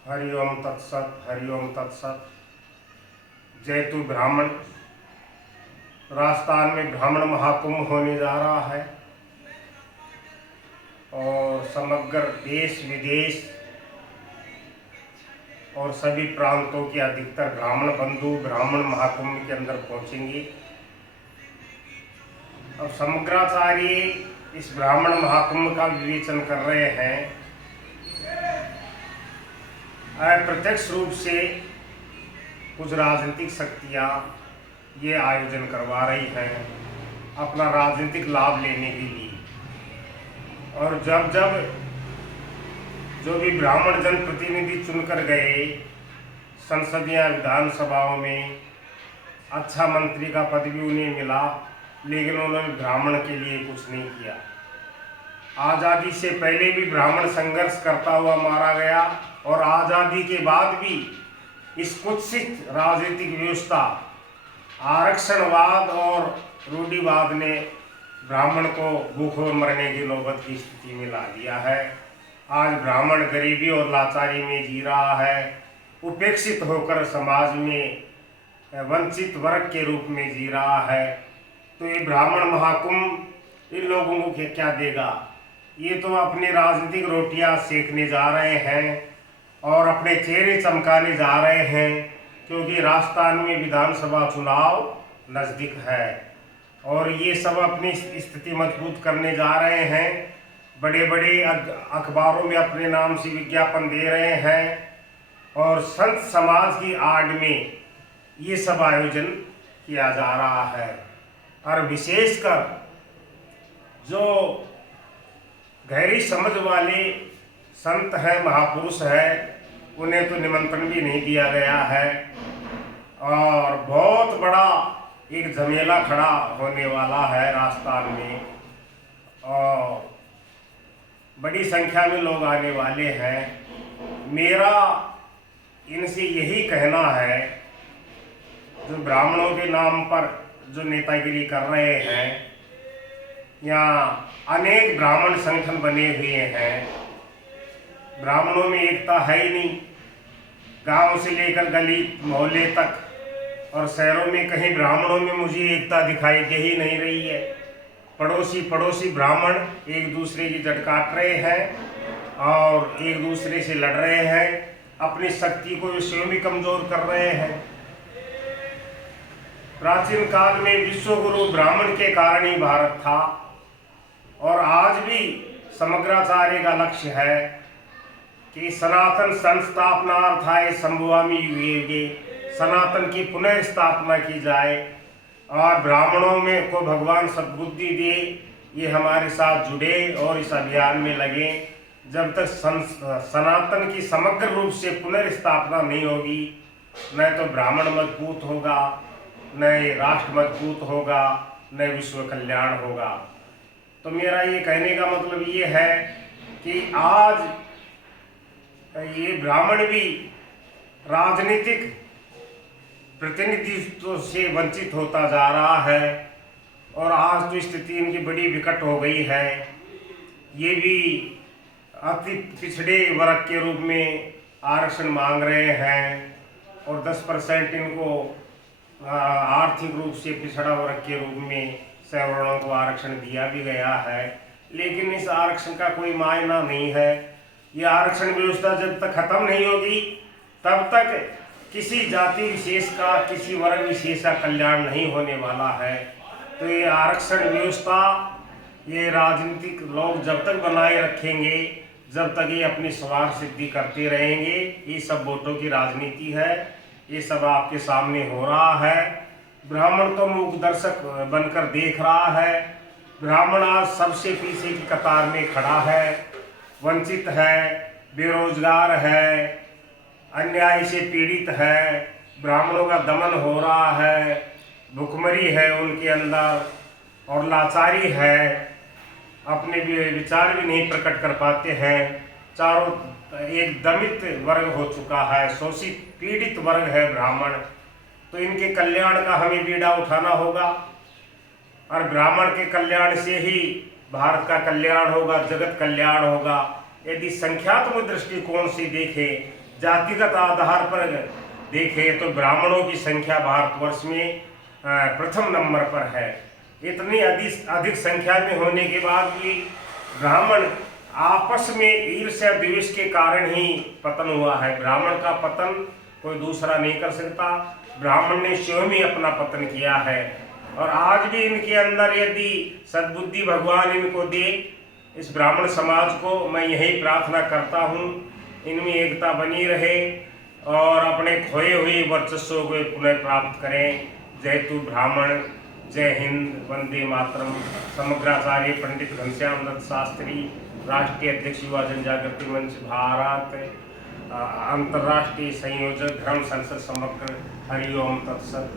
हरिओम तत्सत, हरिओम तत्सत। जयतु ब्राह्मण। राजस्थान में ब्राह्मण महाकुंभ होने जा रहा है और समग्र देश विदेश और सभी प्रांतों के अधिकतर ब्राह्मण बंधु ब्राह्मण महाकुंभ के अंदर पहुंचेंगे। और समग्राचार्य इस ब्राह्मण महाकुंभ का विवेचन कर रहे हैं। अप्रत्यक्ष रूप से कुछ राजनीतिक शक्तियां ये आयोजन करवा रही हैं अपना राजनीतिक लाभ लेने के लिए। और जब जब जो भी ब्राह्मण जनप्रतिनिधि चुनकर गए संसदीय विधानसभाओं में, अच्छा मंत्री का पद भी उन्हें मिला, लेकिन उन्होंने ब्राह्मण के लिए कुछ नहीं किया। आज़ादी से पहले भी ब्राह्मण संघर्ष करता हुआ मारा गया और आज़ादी के बाद भी इस कुत्सित राजनीतिक व्यवस्था, आरक्षणवाद और रूढ़िवाद ने ब्राह्मण को भूखों मरने की नौबत की स्थिति में ला दिया है। आज ब्राह्मण गरीबी और लाचारी में जी रहा है, उपेक्षित होकर समाज में वंचित वर्ग के रूप में जी रहा है। तो ये ब्राह्मण महाकुंभ इन लोगों को क्या देगा? ये तो अपनी राजनीतिक रोटियां सेकने जा रहे हैं और अपने चेहरे चमकाने जा रहे हैं, क्योंकि राजस्थान में विधानसभा चुनाव नज़दीक है और ये सब अपनी स्थिति मजबूत करने जा रहे हैं। बड़े बड़े अखबारों में अपने नाम से विज्ञापन दे रहे हैं और संत समाज की आड़ में ये सब आयोजन किया जा रहा है। और विशेषकर जो गहरी समझ वाले संत हैं, महापुरुष हैं, उन्हें तो निमंत्रण भी नहीं दिया गया है और बहुत बड़ा एक झमेला खड़ा होने वाला है राजस्थान में और बड़ी संख्या में लोग आने वाले हैं। मेरा इनसे यही कहना है, जो ब्राह्मणों के नाम पर जो नेतागिरी कर रहे हैं, यहाँ अनेक ब्राह्मण संगठन बने हुए हैं, ब्राह्मणों में एकता है ही नहीं। गांव से लेकर गली मोहल्ले तक और शहरों में कहीं ब्राह्मणों में मुझे एकता दिखाई दे ही नहीं रही है। पड़ोसी ब्राह्मण एक दूसरे की जड़ काट रहे हैं और एक दूसरे से लड़ रहे हैं, अपनी शक्ति को स्वयं भी कमजोर कर रहे हैं। प्राचीन काल में विश्वगुरु ब्राह्मण के कारण ही भारत था और आज भी समग्राचार्य का लक्ष्य है कि सनातन संस्थापनार्थाय संभवामि युगे, सनातन की पुनर्स्थापना की जाए और ब्राह्मणों में को भगवान सद्बुद्धि दे, ये हमारे साथ जुड़े और इस अभियान में लगे। जब तक सनातन की समग्र रूप से पुनर्स्थापना नहीं होगी, न तो ब्राह्मण मजबूत होगा, न राष्ट्र मजबूत होगा, न विश्व कल्याण होगा। तो मेरा ये कहने का मतलब ये है कि आज ये ब्राह्मण भी राजनीतिक प्रतिनिधित्व से वंचित होता जा रहा है और आज तो स्थिति इनकी बड़ी विकट हो गई है। ये भी अति पिछड़े वर्ग के रूप में आरक्षण मांग रहे हैं और 10% इनको आर्थिक रूप से पिछड़ा वर्ग के रूप में सवर्णों को आरक्षण दिया भी गया है। लेकिन इस आरक्षण का कोई मायना नहीं है। ये आरक्षण व्यवस्था जब तक खत्म नहीं होगी तब तक किसी जाति विशेष का, किसी वर्ग विशेष का कल्याण नहीं होने वाला है। तो ये आरक्षण व्यवस्था ये राजनीतिक लोग जब तक बनाए रखेंगे, जब तक ये अपनी स्वार्थ सिद्धि करते रहेंगे। ये सब वोटों की राजनीति है, ये सब आपके सामने हो रहा है। ब्राह्मण तो मूक दर्शक बनकर देख रहा है। ब्राह्मण आज सबसे पीछे की कतार में खड़ा है, वंचित है, बेरोजगार है, अन्याय से पीड़ित है, ब्राह्मणों का दमन हो रहा है, भुखमरी है उनके अंदर और लाचारी है, अपने विचार भी नहीं प्रकट कर पाते हैं। चारों एक दमित वर्ग हो चुका है, शोषित पीड़ित वर्ग है ब्राह्मण। तो इनके कल्याण का हमें बीड़ा उठाना होगा और ब्राह्मण के कल्याण से ही भारत का कल्याण होगा, जगत कल्याण होगा। यदि संख्यात्मक दृष्टिकोण से देखें, जातिगत आधार पर देखें तो ब्राह्मणों की संख्या भारतवर्ष में प्रथम नंबर पर है। इतनी अधिक संख्या में होने के बाद भी ब्राह्मण आपस में ईर्ष्या द्वेष के कारण ही पतन हुआ है। ब्राह्मण का पतन कोई दूसरा नहीं कर सकता, ब्राह्मण ने स्वयं ही अपना पतन किया है। और आज भी इनके अंदर यदि सद्बुद्धि भगवान इनको दे, इस ब्राह्मण समाज को मैं यही प्रार्थना करता हूँ, इनमें एकता बनी रहे और अपने खोए हुए वर्चस्व को पुनः प्राप्त करें। जय तु ब्राह्मण, जय हिंद, वंदे मातरम। समग्राचार्य पंडित घनश्याम दत्त शास्त्री, राष्ट्रीय अध्यक्ष युवा जनजागृति मंच भारत, अंतर्राष्ट्रीय संयोजक धर्म संसद समग्र। हरि ओम तत्सत।